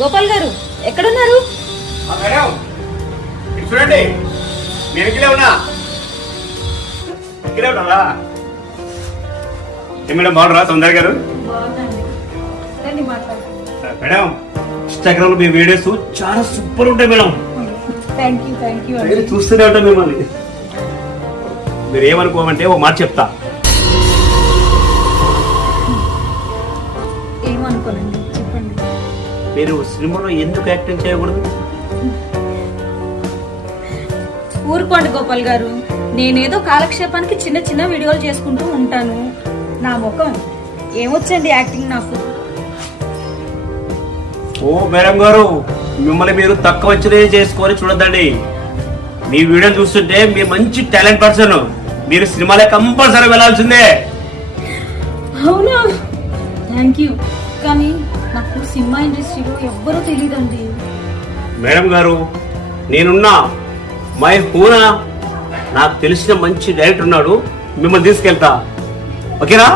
గోపాల్ గారు ఎక్కడున్నారు? చూడండి నేను ఇక్కడే ఉన్నా. ఇక్కడే ఉన్నారా ఏ మేడం బాగున్నారా సౌందర్య గారు? మేడం ఇన్స్టాగ్రామ్లో మీ వీడియోస్ చాలా సూపర్ ఉంటాయి మేడం. చూస్తూనే మిమ్మల్ని. మీరు ఏమనుకోమంటే ఓ మాట చెప్తా. మీరు సినిమాలో ఎందుకు యాక్టింగ్ చేయకూడదు? ఊరుకోండి గోపాల్ గారు. నేనేదో కాలక్షేపానికి చిన్న చిన్న వీడియోలు చేసుకుంటూ ఉంటాను. నా ముఖం ఏమొచ్చండి యాక్టింగ్ నాకు? ఓ మేడం గారు మిమ్మల్ని మీరు తక్కువ వచ్చినే చేసుకొని చూడొద్దండి. మీ వీడియో చూస్తుంటే మీరు మంచి టాలెంట్ పర్సన్. మీరు సినిమాలే కంపల్సరీ వెళ్ళాల్సిందే. అవునా? Thank you. కానీ నాకు సినిమా ఇండస్ట్రీలో ఎవ్వరూ తెలియదండి మేడం గారు నేనున్నా మై హూనా నాకు తెలిసిన మంచి డైరెక్టర్ ఉన్నాడు మిమ్మల్ని తీసుకెళ్తా. ఓకేనా?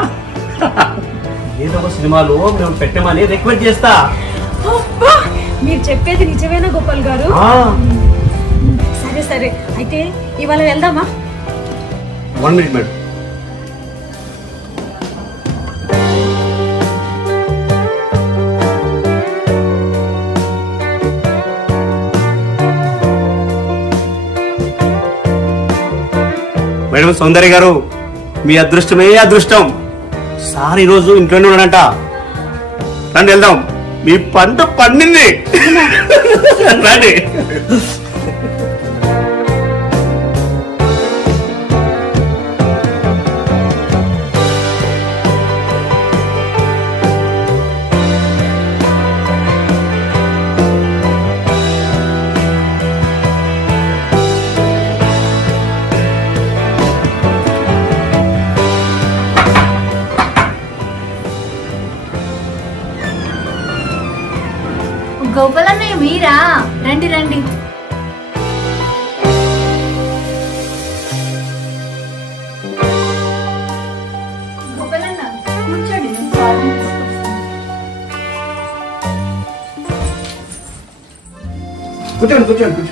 ఏదో ఒక సినిమాలో మేము పెట్టమని రిక్వెస్ట్ చేస్తా! మీరు చెప్పేది నిజమేనా గోపాల్ గారు? సరే సరే. అయితే ఇవాళ వెళ్దామా? One minute madam. Madam Soundarya గారు మీ అదృష్టమే అదృష్టం. సార్ ఈరోజు ఇంట్లోనే ఉన్నాడంట. రండి వెళ్దాం. మీ పంట పండింది. రండి. గోపాలన్నయ్య మీరా? రండి రండి. గోపాలన్న కూర్చోండి. కూర్చోండి కూర్చోండి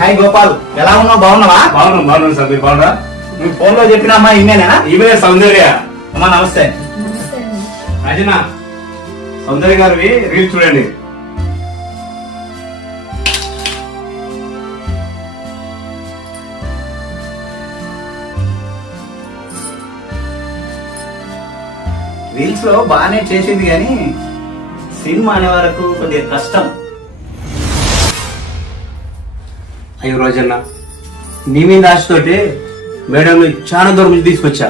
హాయ్ గోపాల్ ఎలా ఉన్నావు? బాగున్నావా? బాగున్నాం బాగున్నాం సార్ మీరు బాగున్నా నువ్వు ఫోన్లో చెప్పిన అమ్మా ఇన్నేనా ఈమె సౌందర్య. అమ్మా నమస్తే. రాజనా సౌందర్య గారివి రీల్ చూడండి. రీల్స్లో బాగానే చేసింది కానీ సినిమా అనే వరకు కొద్దిగా కష్టం. అయ్యో రోజన్న నీ మీద ఆశతోటి మేడం చాలా దూరం నుంచి తీసుకొచ్చా.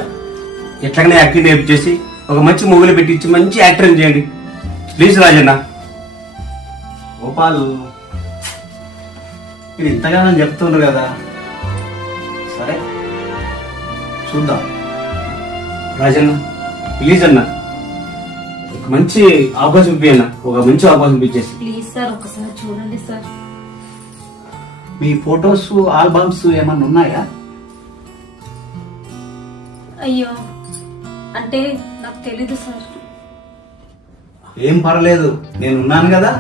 ఎట్లాగనే యాక్టింగ్ నేర్పించేసి ఒక మంచి మూవీలో పెట్టించి మంచి యాక్టర్ చేయండి. ప్లీజ్ రాజన్న. గోపాల్ ఇది ఇంతగానో చెప్తుండ్రు కదా. సరే చూద్దాం. రాజన్న ప్లీజ్ అన్న. మంచి అవకాశం ఇప్పి అన్న ఒక మంచి అవకాశం ఇప్పించేసి ప్లీజ్ సార్ ఒకసారి చూడండి సార్. మీ ఫొటోస్ ఆల్బమ్స్ ఏమన్నా ఉన్నాయా? అయ్యో అంటే నాకు తెలీదు సార్. ఏం పర్లేదు నేను ఉన్నాను కదా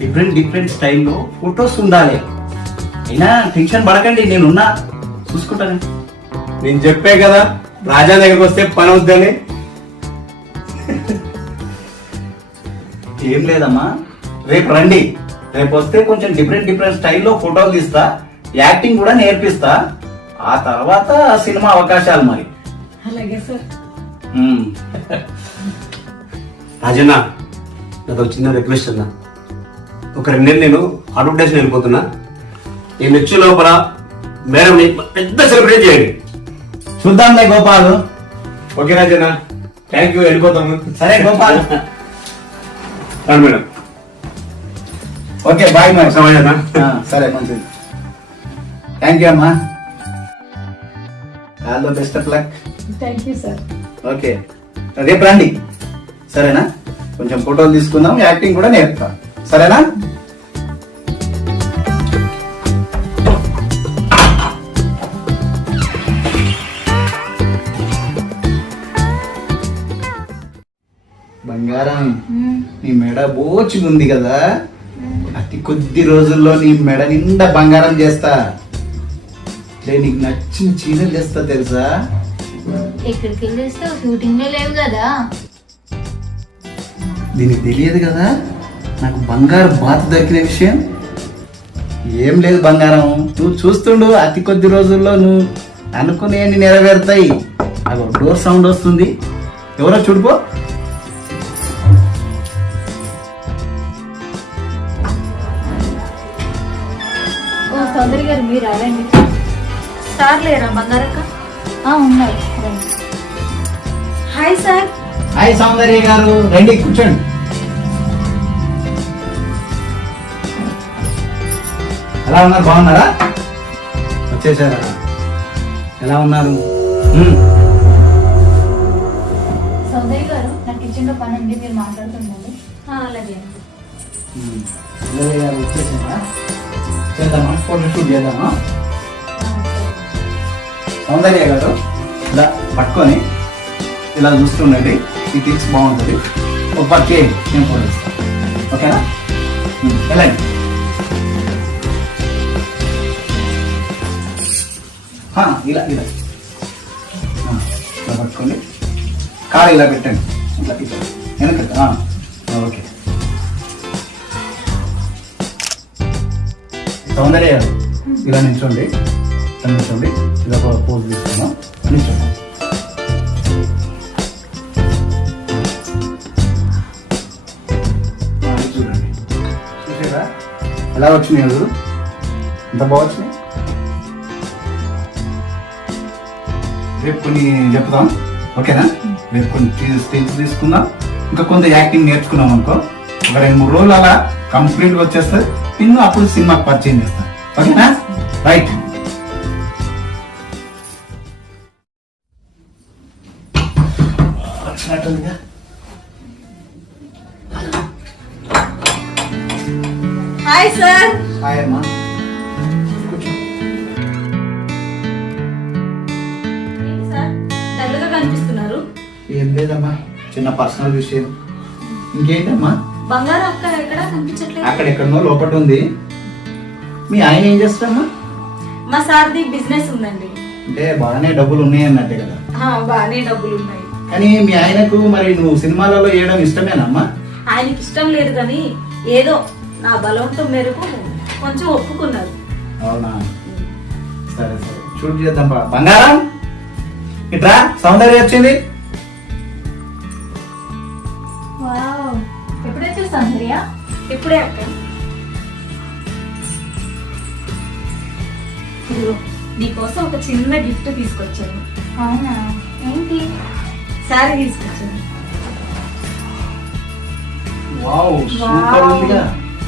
డిఫరెంట్ డిఫరెంట్ స్టైల్లో ఫొటోస్ ఉండాలి. అయినా టెన్షన్ పడకండి నేనున్నా. చూసుకుంటాను. నేను చెప్పే కదా రాజా దగ్గరకు వస్తే పని అవుద్దని. ఏం లేదమ్మా. రేపు రండి. రేపు వస్తే కొంచెం డిఫరెంట్ డిఫరెంట్ స్టైల్లో ఫోటోలు తీస్తా. యాక్టింగ్ కూడా నేర్పిస్తా. ఆ తర్వాత సినిమా అవకాశాలు మరి. అలాగే సార్. ఉమ్. రాజన్న ఒక చిన్న రిక్వెస్ట్ అన్న. ఒక రెండేళ్ళు నేను అడ్వర్టైజ్ వెళ్ళిపోతున్నా. నేను వచ్చే లోపల మేడం పెద్ద సెలబ్రేట్ చేయండి. చూద్దాంలే Gopal. Okay Rajanna. Thank you వెళ్ళిపోతాము. సరే గోపాల్. రండి మేడం. ఓకే బాయ్ మరి సమయనా సరే మంచిది. థ్యాంక్ యూ అమ్మా. All the best of luck thank you sir okay. రేపు రండి. సరేనా? కొంచెం ఫోటోలు తీసుకుందాం యాక్టింగ్ కూడా నేర్పుతా. సరేనా? బంగారం. నీ మెడ బోచిగుంది కదా. అతి కొద్ది రోజుల్లో నీ మెడ నిండా బంగారం చేస్తా. లే, నీకు నచ్చిన చీరలు చేస్తా తెలుసా? ఎక్కడికి వెళ్ళేస్తావు షూటింగ్లో లేవు కదా. దీనికి తెలియదు కదా నాకు బంగారు బాత దొరికిన విషయం. ఏం లేదు బంగారం. నువ్వు చూస్తుండు అతి కొద్ది రోజుల్లో నువ్వు అనుకునేవి నెరవేరుతాయి. అగో డోర్ సౌండ్ వస్తుంది. ఎవరో చూడుకో మీరు రండి సార్ లేరా? బంగారక్క ఆ, ఉన్నారు. రండి. Hi sir. హాయ్ సౌందర్య గారు. రండి కూర్చోండి. ఎలా ఉన్నారు? బాగున్నారా? వచ్చేసారా? ఎలా ఉన్నారు? ఉమ్. సౌదరి గారు నా కిచెన్లో పని ఉంది మీరు మాట్లాడుతున్నారు ఆ, అలాగే. సౌందర్య గారు వచ్చేసారా? చేద్దామా? ఫోటో షూట్ చేద్దామా? సౌందర్య గారు ఇలా పట్టుకొని ఇలా చూస్తుండండి. ఈ టిప్స్ బాగుంటుంది. ఒక పది చేయండి నేను ఫోటో ఇస్తాను ఓకేనా? వెళ్ళండి. ఇలా ఇలా. ఇలా పట్టుకోండి. కాలు ఇలా పెట్టండి. ఇట్లా ఇట్లా. వెనక సౌందర్య గారు ఇలా నిల్చోండి. ఇలా నిల్చోండి. ఇలా ఒక పోజ్ తీసుకున్నాం నిల్చోండి. చూడండి. చూసారా? ఎలా వచ్చినాయి ఎవరు ఎంత బాగా వచ్చినాయి? రేపు కొన్ని చెప్దాం ఓకేనా? రేపు కొన్ని స్టేజ్ తీసుకుందాం. ఇంకా కొంత యాక్టింగ్ నేర్చుకున్నాం అనుకో. ఒక రెండు మూడు రోజులు అలా కంప్లీట్గా వచ్చేస్తే నిన్ను అప్పుడు సినిమాకి పరిచయం చేస్తాను ఓకేనా రైట్ వచ్చినట్టుందిగా. హాయ్ సార్ హాయ్ అమ్మా. కనిపిస్తున్నారు. ఏం లేదమ్మా చిన్న పర్సనల్ విషయం. ఇంకేంటమ్మా? బంగారం అక్క ఎక్కడ కనిపించట్లేదు. అక్కడెక్కడనో లోపల ఉంది. మీ ఆయన ఏం చేస్తారమ్మా? మా సార్ది బిజినెస్ ఉందండి. అంటే బాగానే డబ్బులు ఉన్నాయి అన్నట్టే కదా బాగానే డబ్బులు ఉన్నాయి. కానీ మీ ఆయనకు మరి నువ్వు సినిమాలలో వేయడం ఇష్టమేనమ్మా? ఆయనకి ఇష్టం లేదు కానీ ఏదో నా బలవంతం మేరకు కొంచెం ఒప్పుకున్నారు. అవునా? సరే సరే. షూట్ చేద్దాం బంగారం? ఇట్రా సౌందర్య వచ్చింది? ఇప్పుడే అక్క. ఇదిగో నీకోసం ఒక చిన్న గిఫ్ట్ తీసుకొచ్చాను. అవునా? ఏంటి? శారీ తీసుకొచ్చాను. వావ్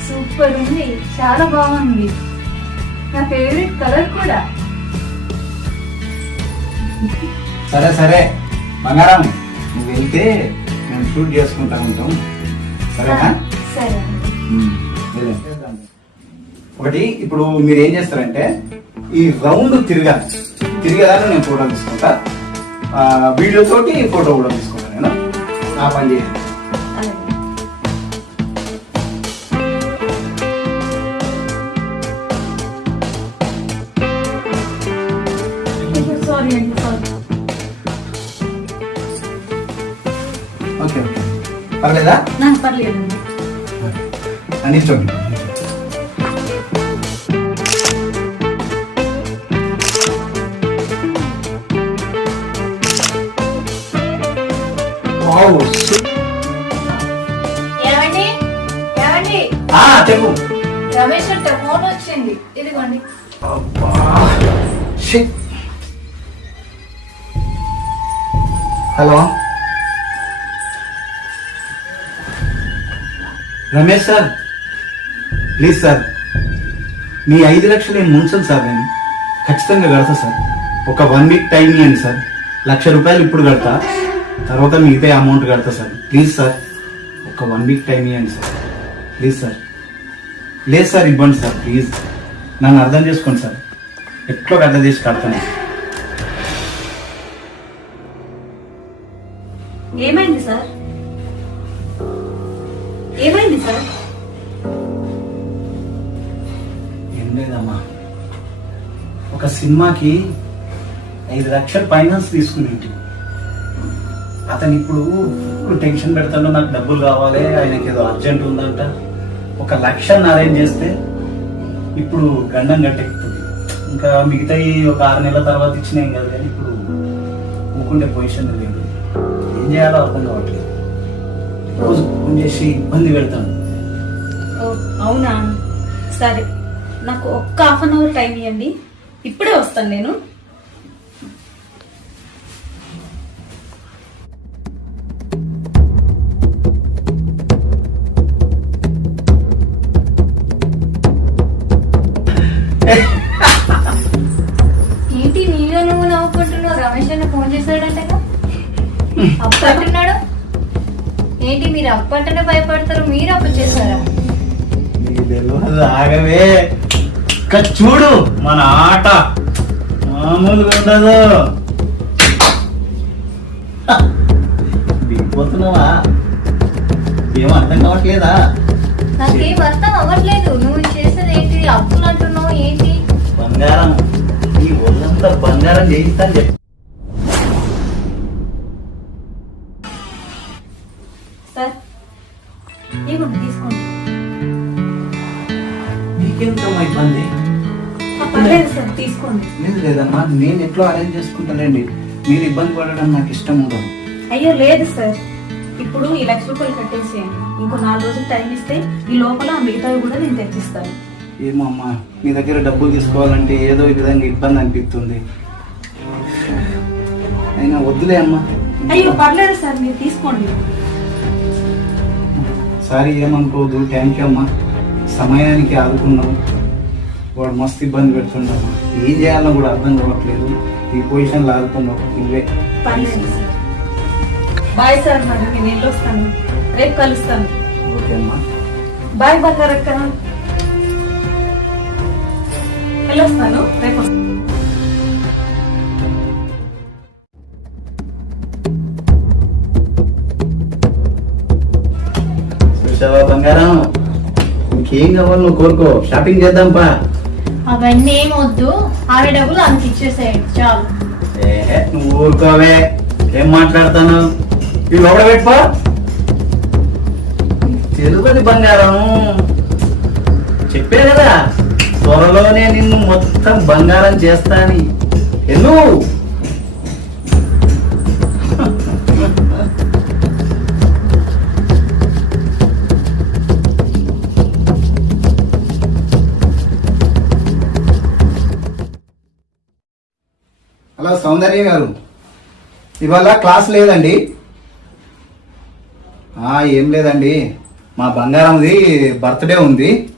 సూపర్ ఉంది. చాలా బాగుంది. నా ఫేవరెట్ కలర్ కూడా. సరే సరే. బంగారం నువ్వు వెళ్తే మేము షూట్ చేసుకుంటా ఉంటాం. సరేనా? సరే. ఒకటి ఇప్పుడు మీరు ఏం చేస్తారంటే ఈ రౌండ్ తిరగాలి. తిరిగేదాన్ని నేను ఫోటో తీసుకుంటా. ఆ, వీడియో తోటి ఫోటో కూడా తీసుకుంటాను నేను. ఆ పని సారీ ఓకే పర్లేదా? నాకు పర్లేదండి. అని చూడండి చెప్పు. రమేష్ అంటే ఫోన్ వచ్చింది. వచ్చింది ఇదిగోండి. అబ్బా. Shit. Hello. Ramesh sir. Please sir. మీ ఐదు లక్షలు నేను ముంచను సార్ నేను. ఖచ్చితంగా కడతా సార్. ఒక వన్ వీక్ టైం ఇవ్వండి సార్. లక్ష రూపాయలు ఇప్పుడు కడతా. తర్వాత మిగతా అమౌంట్ కడతా సార్. Please sir. ఒక వన్ వీక్ టైం ఇవ్వండి సార్. Please sir. లేదు సార్ ఇవ్వండి సార్. ప్లీజ్. నన్ను అర్థం చేసుకోండి సార్. ఎట్లో అర్థం చేసి కడతాను? ఏమైంది సార్? ఏమైంది సార్? లేదమ్మా. ఒక సినిమాకి ఐదు లక్షలు ఫైనాన్స్ తీసుకునేటి. అతను ఇప్పుడు టెన్షన్ పెడతాడు నాకు డబ్బులు కావాలి ఆయనకి ఏదో అర్జెంట్ ఉందంట. ఒక లక్షను అరేంజ్ చేస్తే ఇప్పుడు గండం గట్టెక్కుతుంది ఇంకా మిగతా ఒక ఆరు నెలల తర్వాత ఇచ్చినాం కదా కానీ ఇప్పుడు ఊకుండే పొజిషన్ లేదు. ఏం చేయాలో అర్థం కావట్లేదు. రోజు ఫోన్ చేసి ఇబ్బంది పెడతాను. అవునా? సరే. నాకు ఒక్క హాఫ్ అన్ అవర్ టైం ఇవ్వండి ఇప్పుడే వస్తాను నేను. ఏంటి నీలో నువ్వు నవ్వుకుంటున్నావు? రమేష్ అన్న ఫోన్ చేశాడంటగా? అప్పు అంటున్నాడు? ఏంటి మీరు అప్పు అంటేనే భయపడతారు? మీరు అప్పు చేశారా? ఆగవే. ఇక్కడ చూడు మన ఆట. మామూలుగా ఉండదు! దిగిపోతున్నావా? ఏం అర్థం కావట్లేదా? నాకేం అర్థం అవ్వట్లేదు. నువ్వు చేసేది ఏంటి? అప్పులు అంటున్నావు ఏంటి? బంగారం. ఈ ఒళ్ళంతా బంగారం చేయిస్తాను చెప్పి. సార్ తీసుకోండి. ఇబ్బంది లేదు లేదమ్మా నేను ఎట్లా అరేంజ్ చేసుకుంటానండి? మీరు ఇబ్బంది పడడం నాకు ఇష్టం ఉండదు. అయ్యో లేదు సార్. ఇప్పుడు ఈ లక్ష రూపాయలు కట్టేసేయండి. ఇంకో నాలుగు రోజులు టైం ఇస్తే ఈ లోపల మిగతావి కూడా నేను తెచ్చిస్తాను. ఏమో అమ్మా మీ దగ్గర డబ్బులు తీసుకోవాలంటే ఏదో ఈ విధంగా ఇబ్బంది అనిపిస్తుంది. అయినా వద్దులే అమ్మా. అయ్యో పర్లేదు సార్ మీరు తీసుకోండి. సారీ ఏమనుకోవద్దు థ్యాంక్ యూ అమ్మా. సమయానికి ఆదుకున్నావు వాడు మస్తు ఇబ్బంది పెడుతున్నావు ఏం చేయాలో కూడా అర్థం కావట్లేదు. ఈ నువ్వే. పర్లేదు సార్. బాయ్ సార్ మరి నేను వెళ్ళొస్తాను. రేపు కలుస్తాను. ఓకే అమ్మా. బాయ్ బంగారక్క వెళ్ళొస్తాను. రేపు బంగారం? ఇంకేం కావాలి నువ్వు కోరుకో. షాపింగ్ చేద్దాంపా. అవన్నీ ఏం వద్దు ఆవిడ డబ్బులు అంత ఇచ్చేసేయండి. చాలు. ఏ నువ్వు ఊరుకోవే. ఏం మాట్లాడతాను? ఇవి లోపల పెట్టుకో. తెలుగుది బంగారం. చెప్పే కదా త్వరలోనే నిన్ను మొత్తం బంగారం చేస్తాని. ఎందుకు సౌందర్య గారు. ఇవాళ క్లాస్ లేదండి. ఏం లేదండి. మా బంగారంది బర్త్డే ఉంది.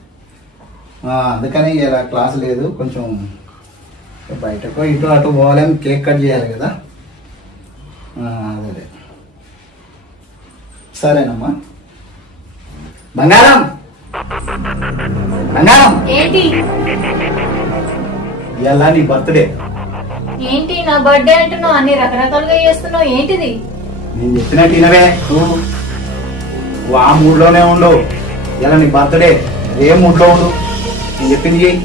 అందుకని ఇలా క్లాస్ లేదు. కొంచెం బయటకు ఇటు అటు పోవాలని కేక్ కట్ చేయాలి కదా. అదే. సరేనమ్మా. బంగారం! బంగారం! ఏంటి? నీ బర్త్డే. ఏంటి నా బర్త్డే అంటున్నావు? అన్ని రకరకాలుగా చేస్తున్నావు. ఏంటిది? నేను చెప్పినట్టు వినవే. నువ్వు ఆ మూడ్లోనే ఉండు. ఇలా నీ బర్త్డే ఏ మూడ్లో ఉండు. నేను చెప్పింది చెయ్యి.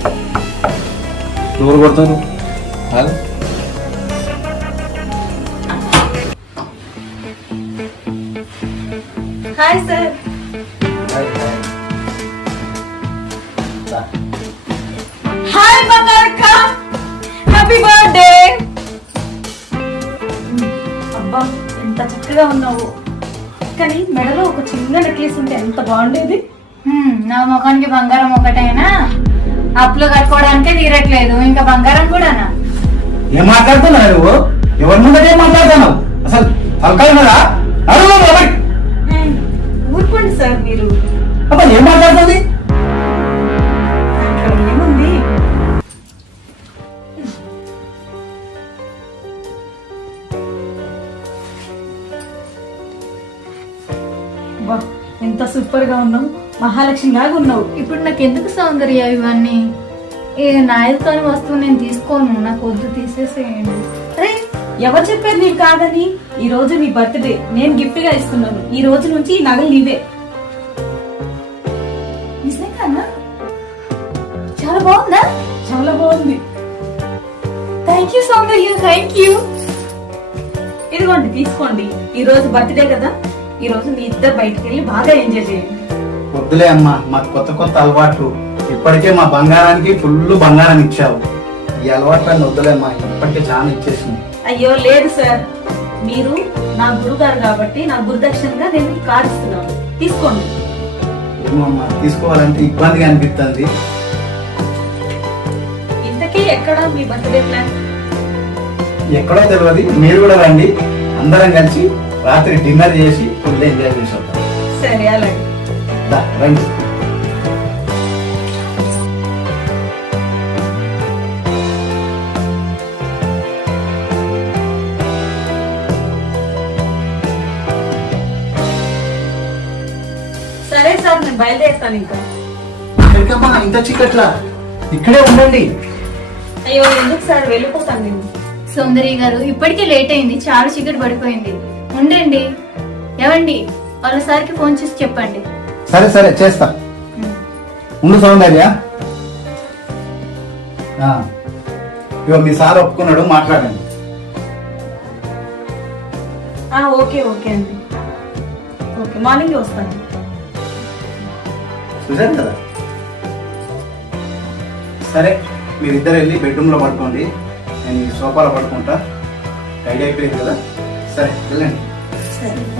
నూరు కొడుతాను. Hi sir. Hi Bangarakka. Happy birthday అబ్బా ఎంత చక్కగా ఉన్నావు. కానీ మెడలో ఒక చిన్న నెక్లెస్ ఉంటే ఎంత బాగుండేది. నా ముఖానికి బంగారం ఒకటైనా అప్పులు కట్టుకోవడానికే తీరట్లేదు ఇంకా బంగారం కూడానా? ఏం మాట్లాడుతున్నావు నువ్వు? ఎవరి ముందర ఏం మాట్లాడుతున్నావు? అసలు తలకాయ ఉన్నదా ఊరుకోండి సార్ మీరు. అబ్బా ఏం మాట్లాడుతుంది? సూపర్గా ఉన్నావు. మహాలక్ష్మి లాగా ఉన్నావు. ఇప్పుడు నాకు ఎందుకు సౌందర్య ఇవన్నీ? ఏ నాయలతోని వస్తువు నేను తీసుకోను. నాకు వద్దు తీసేసేయండి. అరే ఎవరు చెప్పారు నీకు కాదని? ఈ రోజు నీ బర్త్డే. నేను గిఫ్ట్గా ఇస్తున్నాను. ఈ రోజు నుంచి ఈ నగలు నీవే. నిజంగానా చాలా బాగుందా? చాలా బాగుంది. Thank you Soundarya thank you ఇదిగోండి తీసుకోండి. ఈ రోజు బర్త్డే కదా. ఈ రోజు మీ ఇద్దరు బయటికి వెళ్ళి బాగా ఎంజాయ్ చేయండి. వద్దులే అమ్మా మాకు కొత్త కొత్త అలవాట్లు. ఇప్పటికే మా బంగారానికి ఫుల్ బంగారం ఇచ్చావు. ఈ అలవాట్లన్నీ వద్దులే అమ్మా ఇప్పటికే చాలా ఇచ్చేసింది. అయ్యో లేదు సార్. మీరు నా గురుగారు కాబట్టి నా గురుదక్షిణగా నేను ఈ కార్ ఇస్తున్నాను తీసుకోండి. ఏమో అమ్మా తీసుకోవాలంటే ఇబ్బందిగా అనిపిస్తుంది ఇంతకీ ఎక్కడ మీ బర్త్డే ప్లాన్? ఎక్కడో తెలియదు మీరు కూడా రండి. అందరం కలిసి రాత్రి డిన్నర్ చేసి ఫుల్ ఎంజాయ్ చేసి వద్దాం సరే అలాగే. దా, రండి. సరే సార్ నేను బయలుదేరుతాను ఇంకా. ఎక్కడికమ్మా ఇంత చీకట్లా? ఇక్కడే ఉండండి. అయ్యో ఎందుకు సార్ వెళ్ళిపోతాను నేను? సౌందర్య గారు ఇప్పటికే లేట్ అయింది చాలా చీకటి పడిపోయింది. ఉండండి. ఏవండి? వాళ్ళ సార్కి ఫోన్ చేసి చెప్పండి. సరే సరే చేస్తా. ఉండు సౌందర్య. ఇగో మీ సార్ ఒప్పుకున్నాడు మాట్లాడండి. ఓకే ఓకే అండి. ఓకే మార్నింగ్ వస్తాను. చూశారు కదా? సరే మీరిద్దరు వెళ్ళి బెడ్రూమ్లో పడుకోండి. నేను సోఫాలో పడుకుంటా. రెడీ అయిపోయింది కదా? సరే వెళ్ళండి. సరే.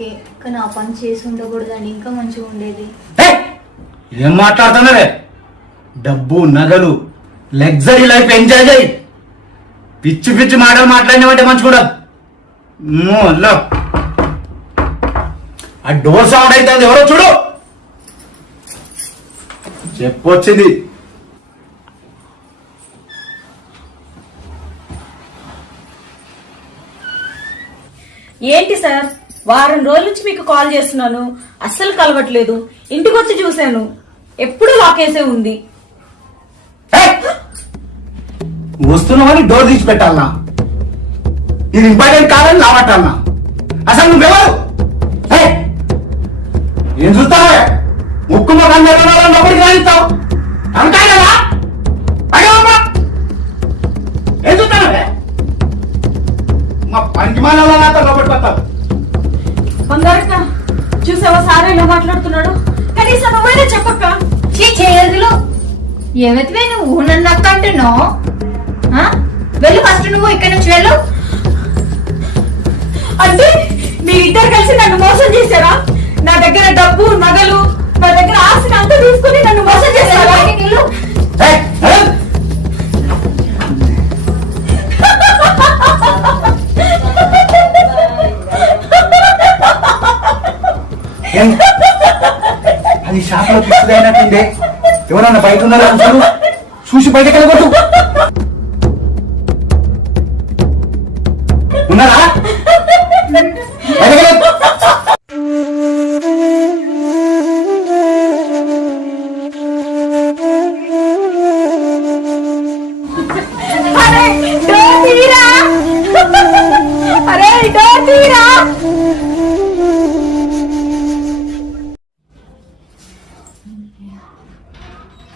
ఓకే కానీ ఆ పని చేసి ఉండకూడదండి ఇంకా మంచిగా ఉండేది. ఏయ్! ఏం మాట్లాడుతున్నావే? డబ్బు నగలు లగ్జరీ లైఫ్ ఎంజాయ్ చేయి. పిచ్చి పిచ్చి మాటలు మాట్లాడినామంటే మంచి కూడా ఆ డోర్ సౌండ్ అయితే ఎవరో చూడు. చెప్పొచ్చింది. ఏంటి సార్? వారం రోజుల నుంచి మీకు కాల్ చేస్తున్నాను. అస్సలు కలవట్లేదు. ఇంటికి వచ్చి చూశాను. ఎప్పుడు లాకేసే ఉంది. వస్తున్నామని డోర్ తీసి పెట్టాలనా ఇది ఇంపార్టెంట్ కాదని లావట్టాలనా అసలు నువ్వెవరు? ఏం! చూస్తావే? ముక్కు మొఖం నెలవాళ్ళని లోపలికి రానిస్తావు. అంతా కదా ఏం చూస్తానవే? మా పంచమాలలో నాతో లోపలికి వస్తావు. బంగారక్క చూసావా సార్ ఎలా మాట్లాడుతున్నాడు? కనీసం నువ్వైనా చెప్పక్క. చేయదులో ఏవతివే నువ్వు నన్ను అక్క అంటున్నావు? వెళ్ళు ఫస్ట్ నువ్వు ఇక్కడ నుంచి వెళ్ళు. అంటే మీరిద్దరు కలిసి నన్ను మోసం చేశారా? నా దగ్గర డబ్బు నగలు నా దగ్గర ఆస్తిని అంతా తీసుకుని నన్ను మోసం చేశారా? ఏంటి ఎవరన్నా బయట ఉన్నారా? చూసి బయటకు వెళ్ళకూడదు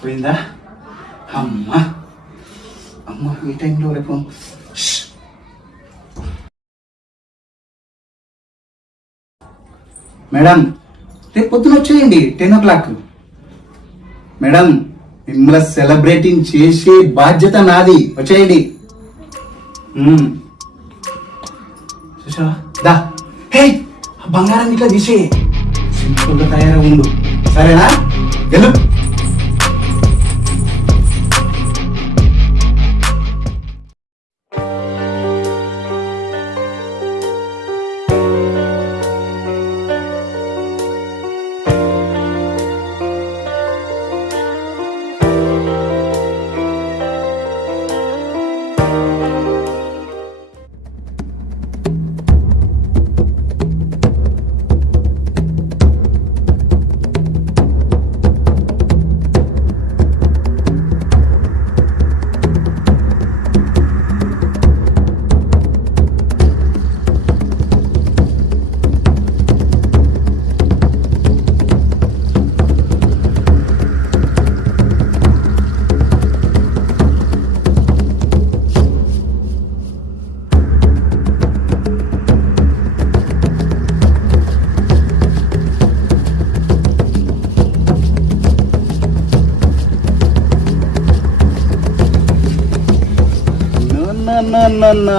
పోయిందా అమ్మా! అమ్మ ఈ టైంలో రేపు మేడం రేపు పొద్దున వచ్చేయండి టెన్ ఓ క్లాక్. మేడం మిమ్మల్ని సెలబ్రేటింగ్ చేసే బాధ్యత నాది. వచ్చేయండి. చూసావా? దా. హే బంగారం ఇట్లా తీసే సింపుల్గా తయారై ఉండు. సరేనా? వెళ్ళు. అన్న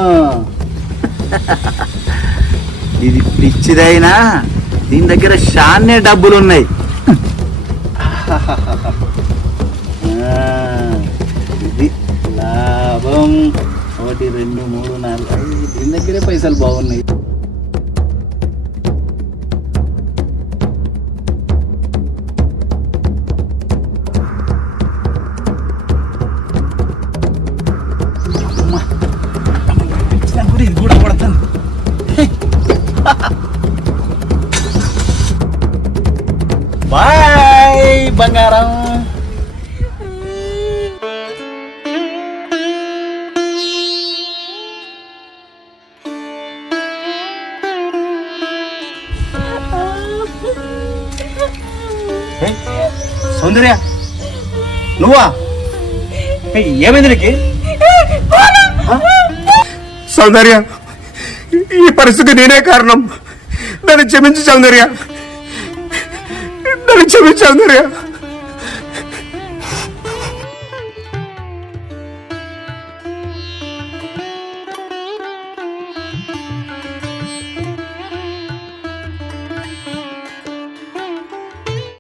ఇది పిచ్చిదైనా? దీని దగ్గర షాన్నే డబ్బులు ఉన్నాయి ఇది లాభం. ఒకటి రెండు మూడు నాలుగు. దీని దగ్గరే పైసలు బాగున్నాయి. బాయ్ బంగారం సౌందర్య నువ్వా? ఏమైంది నీకు? సౌందర్య ఈ పరిస్థితి నేనే కారణం. నన్ను క్షమించు సౌందర్య. నన్ను క్షమించు సౌందర్య